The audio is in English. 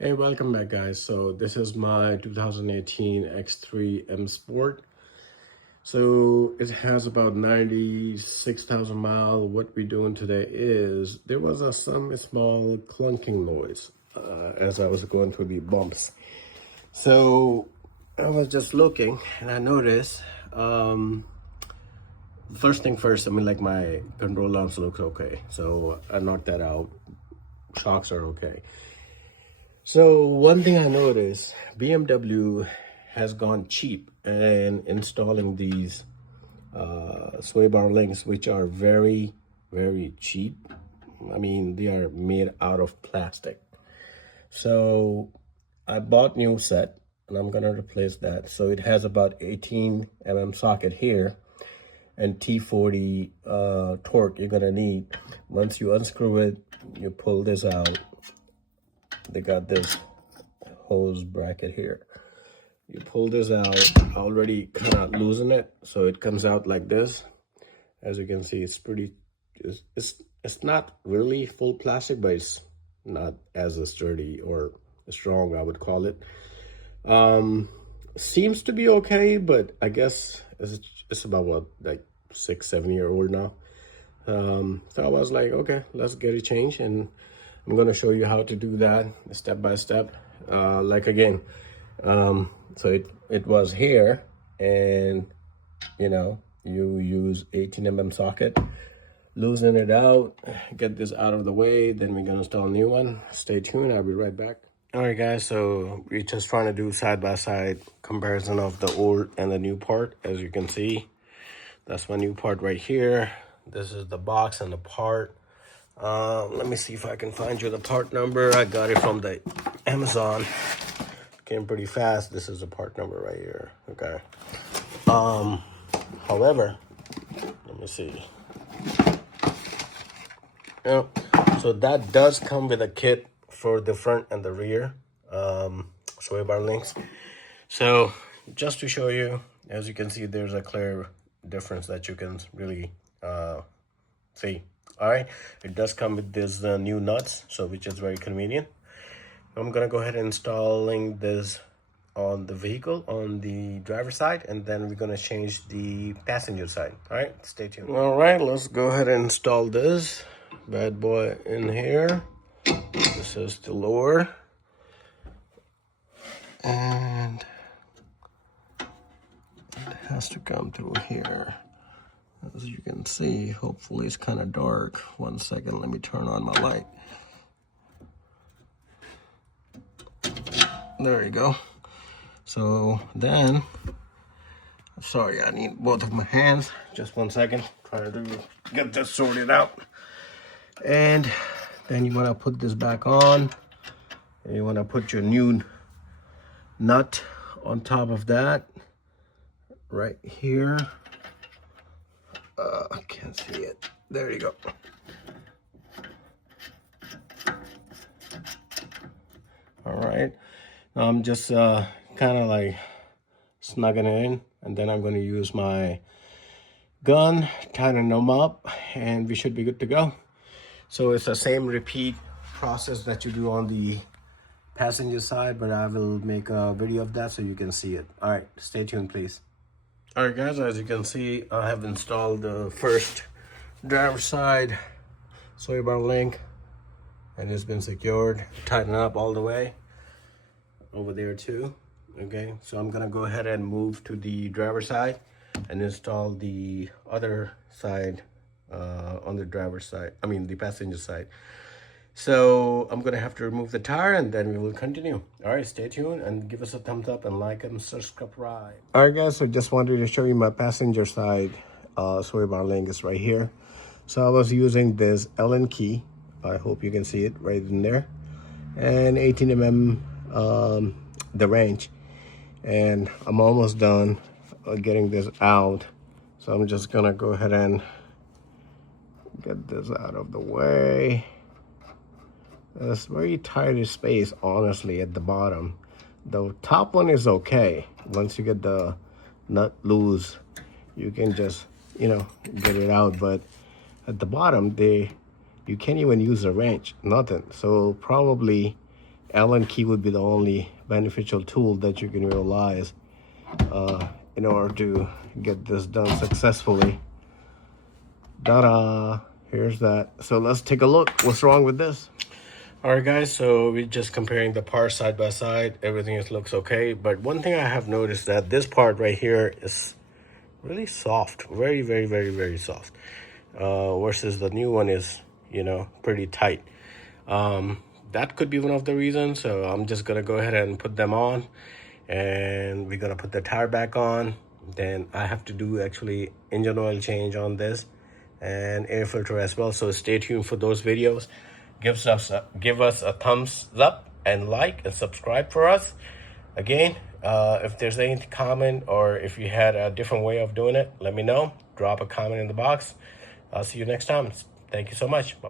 Hey, welcome back, guys. So this is my 2018 X3 M Sport. So it has about 96,000 miles. What we're doing today is there was some small clunking noise as I was going through the bumps. So I was just looking and I noticed, first thing first, like my control arms looks okay. So I knocked that out. Shocks are okay. So one thing I noticed, BMW has gone cheap in installing these sway bar links, which are very, very cheap. I mean, they are made out of plastic. So I bought new set and I'm gonna replace that. So it has about 18 mm socket here and T40 torque you're gonna need. Once you unscrew it, you pull this out. They got this hose bracket here. You pull this out, already kind of loosen it, so it comes out like this. As you can see, it's pretty, it's not really full plastic, but it's not as sturdy or strong, I would call it. Seems to be okay, but I guess it's about what, like 6-7 year old now. So I was like, okay, let's get it changed, and I'm gonna show you how to do that step by step. Like again, so it was here, and you use 18 mm socket, loosen it out, get this out of the way, then we're gonna install a new one. Stay tuned, I'll be right back. All right, guys, so we're just trying to do side-by-side comparison of the old and the new part. As you can see, that's my new part right here. This is the box and the part. Let me see if I can find you the part number. I got it from the Amazon. Came pretty fast. This is the part number right here. Okay. However, let me see. Yeah. So that does come with a kit for the front and the rear sway bar links. So just to show you, as you can see, there's a clear difference that you can really see. All right, it does come with this new nuts, so which is very convenient. I'm gonna go ahead and installing this on the vehicle on the driver's side, and then we're gonna change the passenger side. All right, stay tuned. All right, let's go ahead and install this bad boy in here. This is the lower, and it has to come through here. As you can see, hopefully it's kind of dark. 1 second, let me turn on my light. There you go. So then, sorry, I need both of my hands. Just 1 second, trying to get this sorted out. And then you want to put this back on. And you want to put your new nut on top of that, right here. I can't see it. There you go. All right. Now I'm just kind of like snugging it in, and then I'm going to use my gun, tighten them up, and we should be good to go. So it's the same repeat process that you do on the passenger side, but I will make a video of that so you can see it. All right, stay tuned, please. All right, guys, as you can see, I have installed the first driver's side sway bar link, and it's been secured, tightened up all the way over there too. Okay, so I'm gonna go ahead and move to the driver's side and install the other side on the driver's side, the passenger side. So I'm gonna have to remove the tire, and then we will continue. All right, stay tuned and give us a thumbs up and like and subscribe. All right, guys, so just wanted to show you my passenger side sway bar link is right here. So I was using this Allen key. I hope you can see it right in there, and 18 mm the range, and I'm almost done getting this out. So I'm just gonna go ahead and get this out of the way. It's very tight space, honestly, at the bottom. The top one is okay. Once you get the nut loose, you can just, get it out. But at the bottom, you can't even use a wrench, nothing. So probably Allen key would be the only beneficial tool that you can utilize in order to get this done successfully. Ta-da! Here's that. So let's take a look. What's wrong with this? All right, guys, so we're just comparing the parts side by side. Everything looks okay, but one thing I have noticed that this part right here is really soft, very, very, very, very soft, versus the new one is, you know, pretty tight. That could be one of the reasons. So I'm just gonna go ahead and put them on, and we're gonna put the tire back on. Then I have to do actually engine oil change on this and air filter as well. So stay tuned for those videos. Give us a thumbs up and like and subscribe for us. Again, if there's any comment or if you had a different way of doing it, let me know. Drop a comment in the box. I'll see you next time. Thank you so much. Bye.